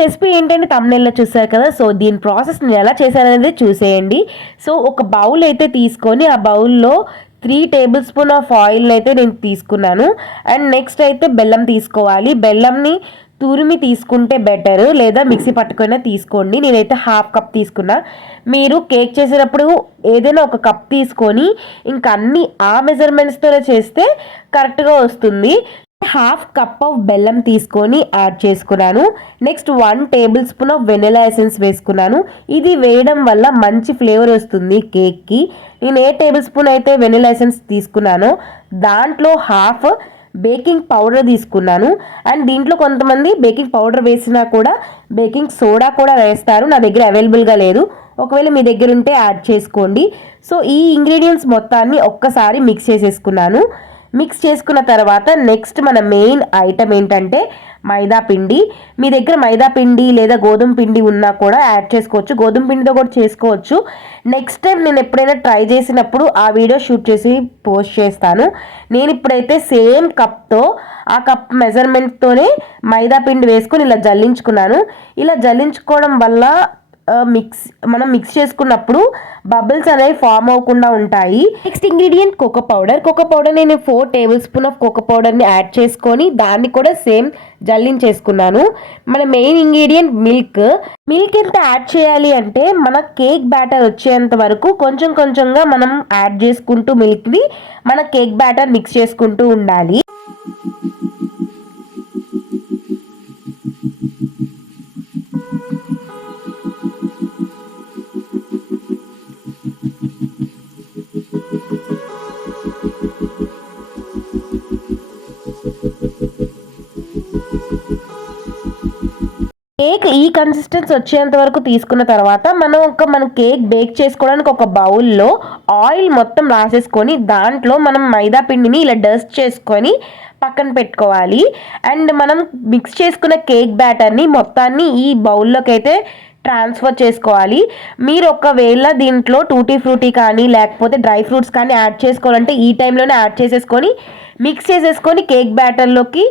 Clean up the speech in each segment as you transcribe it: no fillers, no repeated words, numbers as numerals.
Recipe ఏంటంటే తమ్నెల్లో చూసారు కదా. సో దీని ప్రాసెస్ నేను ఎలా చేశాననేది చూసేయండి. సో ఒక బౌల్ అయితే తీసుకొని ఆ బౌల్లో 3 టేబుల్ స్పూన్ ఆఫ్ ఆయిల్ అయితే నేను తీసుకున్నాను. అండ్ నెక్స్ట్ అయితే బెల్లం తీసుకోవాలి. బెల్లంని తురిమి తీసుకుంటే బెటర్, లేదా మిక్సీ పట్టుకునే తీసుకోండి. నేనైతే హాఫ్ కప్ తీసుకున్నా. మీరు కేక్ చేసేటప్పుడు ఏదైనా ఒక కప్ తీసుకొని ఇంకా అన్ని ఆ మెజర్మెంట్స్తోనే చేస్తే కరెక్ట్గా వస్తుంది. హాఫ్ కప్ ఆఫ్ బెల్లం తీసుకొని యాడ్ చేసుకున్నాను. Next 1 table spoon of vanilla essence వేసుకున్నాను. ఇది వేయడం వల్ల మంచి ఫ్లేవర్ వస్తుంది కేక్కి. నేను ఏ టేబుల్ స్పూన్ అయితే వెనిలా ఎసెన్స్ తీసుకున్నానో దాంట్లో హాఫ్ బేకింగ్ పౌడర్ తీసుకున్నాను. అండ్ దీంట్లో కొంతమంది బేకింగ్ పౌడర్ వేసినా కూడా బేకింగ్ సోడా కూడా వేస్తారు. నా దగ్గర అవైలబుల్గా లేదు. ఒకవేళ మీ దగ్గర ఉంటే యాడ్ చేసుకోండి. సో ఈ ఇంగ్రీడియంట్స్ మొత్తాన్ని ఒక్కసారి మిక్స్ చేసేసుకున్నాను. మిక్స్ చేసుకున్న తర్వాత నెక్స్ట్ మన మెయిన్ ఐటమ్ ఏంటంటే మైదా పిండి. మీ దగ్గర మైదా పిండి లేదా గోధుమ పిండి ఉన్నా కూడా యాడ్ చేసుకోవచ్చు. గోధుమ పిండితో కూడా చేసుకోవచ్చు. నెక్స్ట్ టైం నేను ఎప్పుడైనా ట్రై చేసినప్పుడు ఆ వీడియో షూట్ చేసి పోస్ట్ చేస్తాను. నేను ఇప్పుడైతే సేమ్ కప్తో ఆ కప్ మెజర్మెంట్తోనే మైదా పిండి వేసుకొని ఇలా జల్లించుకున్నాను. ఇలా జల్లించుకోవడం వల్ల మనం మిక్స్ చేసుకున్నప్పుడు బబుల్స్ అనేవి ఫామ్ అవ్వకుండా ఉంటాయి. Next ingredient cocoa powder. Cocoa powder నేను 4 టేబుల్ స్పూన్ ఆఫ్ కోకో పౌడర్ని యాడ్ చేసుకొని దాన్ని కూడా సేమ్ జల్లించేసుకున్నాను. మన మెయిన్ ఇంగ్రీడియంట్ మిల్క్. మిల్క్ ఎంత యాడ్ చేయాలి అంటే మన కేక్ బ్యాటర్ వచ్చేంత వరకు కొంచెం కొంచెంగా మనం యాడ్ చేసుకుంటూ మిల్క్ని మన కేక్ బ్యాటర్ మిక్స్ చేసుకుంటూ ఉండాలి. కేక్ ఈ కన్సిస్టెన్సీ వచ్చేంత వరకు తీసుకున్న తర్వాత మనం కేక్ బేక్ చేసుకోవడానికి ఒక బౌల్లో ఆయిల్ మొత్తం రాసేసుకొని దాంట్లో మనం మైదా పిండిని ఇలా డస్ట్ చేసుకొని పక్కన పెట్టుకోవాలి. అండ్ మనం మిక్స్ చేసుకున్న కేక్ బ్యాటర్ని మొత్తాన్ని ఈ బౌల్లోకి అయితే ట్రాన్స్ఫర్ చేసుకోవాలి. మీరు ఒకవేళ దీంట్లో టూటీ ఫ్రూటీ కానీ లేకపోతే డ్రై ఫ్రూట్స్ కానీ యాడ్ చేసుకోవాలంటే ఈ టైంలోనే యాడ్ చేసేసుకొని మిక్స్ చేసేసుకొని కేక్ బ్యాటర్లోకి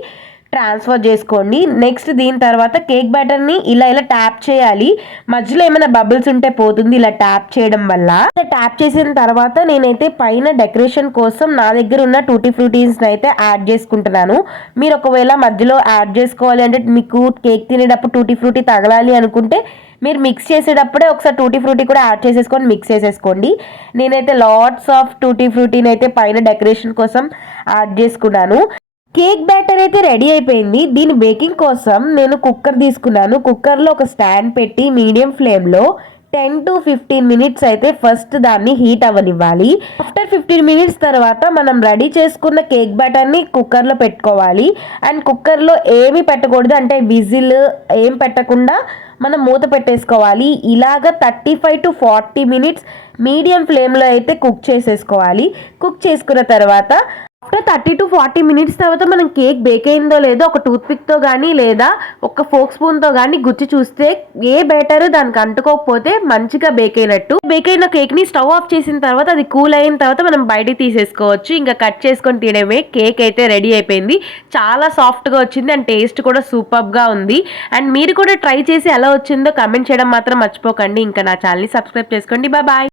ట్రాన్స్ఫర్ చేసుకోండి. నెక్స్ట్ దీని తర్వాత కేక్ బ్యాటర్ని ఇలా ట్యాప్ చేయాలి. మధ్యలో ఏమైనా బబుల్స్ ఉంటే పోతుంది ఇలా ట్యాప్ చేయడం వల్ల. ట్యాప్ చేసిన తర్వాత నేనైతే పైన డెకరేషన్ కోసం నా దగ్గర ఉన్న టూటీ ఫ్రూటీస్ని అయితే యాడ్ చేసుకుంటున్నాను. మీరు ఒకవేళ మధ్యలో యాడ్ చేసుకోవాలి అంటే మీకు కేక్ తినేటప్పుడు టూటీ ఫ్రూటీ తగలాలి అనుకుంటే మీరు మిక్స్ చేసేటప్పుడే ఒకసారి టూటీ ఫ్రూటీ కూడా యాడ్ చేసేసుకొని మిక్స్ చేసేసుకోండి. నేనైతే లాట్స్ ఆఫ్ టూటీ ఫ్రూటీని అయితే పైన డెకరేషన్ కోసం యాడ్ చేసుకున్నాను. కేక్ బ్యాటర్ అయితే రెడీ అయిపోయింది. దీని బేకింగ్ కోసం నేను కుక్కర్ తీసుకున్నాను. కుక్కర్లో ఒక స్టాండ్ పెట్టి మీడియం ఫ్లేమ్లో 10 to 15 మినిట్స్ అయితే ఫస్ట్ దాన్ని హీట్ అవ్వనివ్వాలి. ఆఫ్టర్ 15 మినిట్స్ తర్వాత మనం రెడీ చేసుకున్న కేక్ బ్యాటర్ని కుక్కర్లో పెట్టుకోవాలి. అండ్ కుక్కర్లో ఏమీ పెట్టకూడదు, అంటే విజిల్ ఏం పెట్టకుండా మనం మూత పెట్టేసుకోవాలి. ఇలాగ 35 to 40 మినిట్స్ మీడియం ఫ్లేమ్లో అయితే కుక్ చేసేసుకోవాలి. కుక్ చేసుకున్న తర్వాత ఆఫ్టర్ 30 to 40 మినిట్స్ తర్వాత మనం కేక్ బేక్ అయిందో లేదో ఒక టూత్పిక్తో కానీ లేదా ఒక ఫోక్ స్పూన్తో కానీ గుచ్చి చూస్తే ఏ బ్యాటర్ దానికి అంటుకోకపోతే మంచిగా బేక్ అయినట్టు. బేక్ అయిన కేక్ని స్టవ్ ఆఫ్ చేసిన తర్వాత అది కూల్ అయిన తర్వాత మనం బయటికి తీసేసుకోవచ్చు. ఇంకా కట్ చేసుకొని తినడమే. కేక్ అయితే రెడీ అయిపోయింది. చాలా సాఫ్ట్గా వచ్చింది అండ్ టేస్ట్ కూడా సూపర్గా ఉంది. అండ్ మీరు కూడా ట్రై చేసి ఎలా వచ్చిందో కమెంట్ చేయడం మాత్రం మర్చిపోకండి. ఇంకా నా ఛానల్ని సబ్స్క్రైబ్ చేసుకోండి. బాయ్.